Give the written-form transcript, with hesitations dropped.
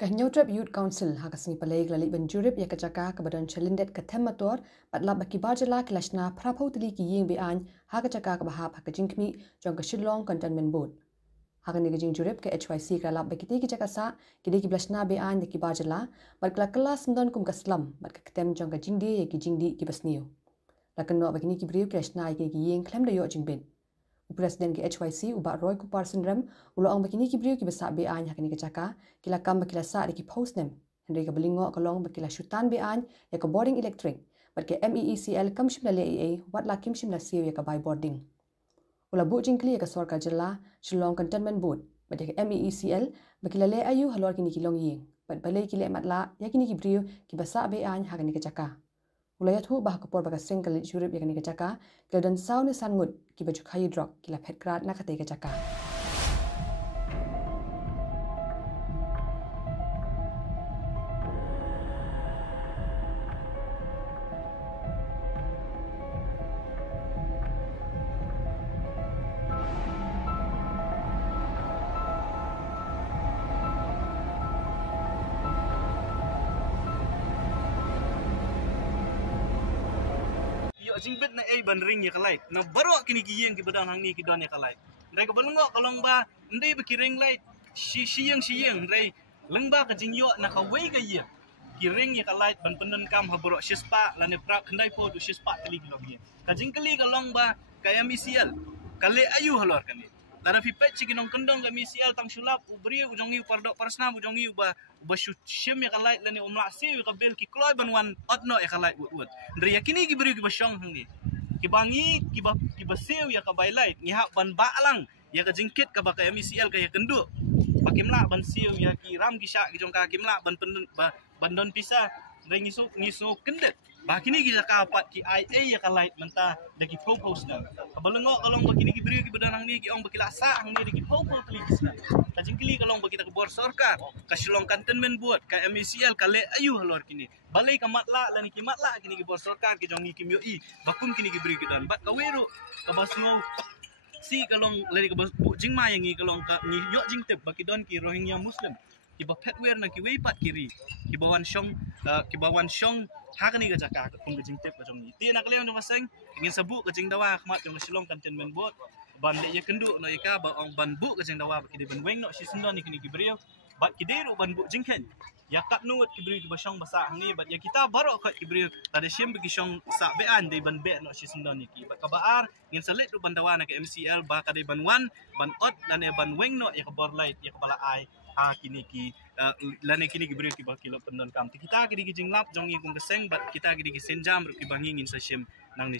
Kahnyautrap Youth Council hakasni palay glali banjurip ya kacaka kabadan chalindet kathem motor patla baki barjala kilashna phraphautli ki ying be an hakacaka kabahap hakajingkmi jong Shillong Cantonment Board hakani gajing jurip ke HYC kalap baki ki jakasa kidi ki blashna be an ki barjala barkla kelas ndon kum kaslam barka kathem jong jingdi ya ki jingdi ki basniyo lakanno bakini ki briu kilashna ki ying klem da yo jingbin Presiden ke HYC ubak Roy Kupar Syndrome ulang bakini ki briu ki besak be an hakani kacaka kila kam bakila sa di ki post nem Henry ka belingo kalong bakila syutan be an ya ka boarding electric bat ke MEECL kam shimla le AA wat la kim shimla siu ya ka by boarding ula bu jingkli ya ka sorka jela Shillong Cantonment Board bat ke MEECL bakila le ayu halor kini ki long ying bat balai ki le matla ya kini ki briu ki besak be an hakani kacaka Ulayat hu bah kapor baga singkali jurip yakni kacaka kedan saw ni sangut ki baju kayu drop kila pet krat na kate kacaka Jingbet na ban ring ya kalai na baru kini giyeng ki badang hang ni ki don ya kalai ndai ka balungo kalong ba ndai ba ki ring light siyeng ndai lengba ka jingyo na ka wei ga ye ki ring ya kalai ban pendon kam ha baru shispa la ne prak ndai po du shispa kali kilong ye ka jingkali kalong ba ka MECL kale ayu halor kani lara fi pet chikinong kendong ka MECL tang sulap ubri ujongi pardok parsna ujongi ba shim ya kalai la ne umla si ka bel ki kloy ban wan otno ya kalai ut ndri yakini ki bri ki basyong hangi ki bangi ki basiu ya ka bailai ngi ha ban balang ya ka jingkit ka ba ka MECL ka ya kendu pakimla ban siu ya ki ram ki sha ki jong ka kimla ban bandon pisa ndri ngisu kendet ba kini ki jaka pat ki IA ya kalai menta dagi propose na kabalungo kalong ba kini ki bri ki badanang ni ki ong bakilasa hang ni dagi propose kli kisna ka jingkili kalong ba kita ka bor sarkar ka Shillong Cantonment Board ka MECL ka le ayu halor kini balai ka matla lani ki matla kini ki bor sarkar ki jongi ki myo i bakum kini ki bri ki dan bat ka weru ka basno si kalong lani ka bas jingma yang ni kalong ka ni yo jingtep baki don ki Rohingya Muslim ki ba petwer na ki weipat kiri ki bawan syong hakani ka jaka kung ka jingtep ka jongi ti na kaleo nga seng ingin sabu ka jing dawa khmat jong Shillong Cantonment Board ban le ya kendu no ika ba ong ban bu ka jing dawa ki ban weng no si sundon ni kini ki brio bat ki deru ban bu jingken ya kat nuot ki brio ki basyong basa hang bat ya kita baro ka ki brio tade syem bi syong sa bean de ban be no si sundon ni ki bat kabaar ngin salit ru ban dawa na ka MECL ba ka de ban wan ban ot dan ya ban weng no ya ka bor light ya ka bala ai ha kini ki lane kini ki brio ki ba kilo pendon kam kita ki di jinglap jong i kung keseng bat kita ki di senjam ru ki bangingin sa syem nang ni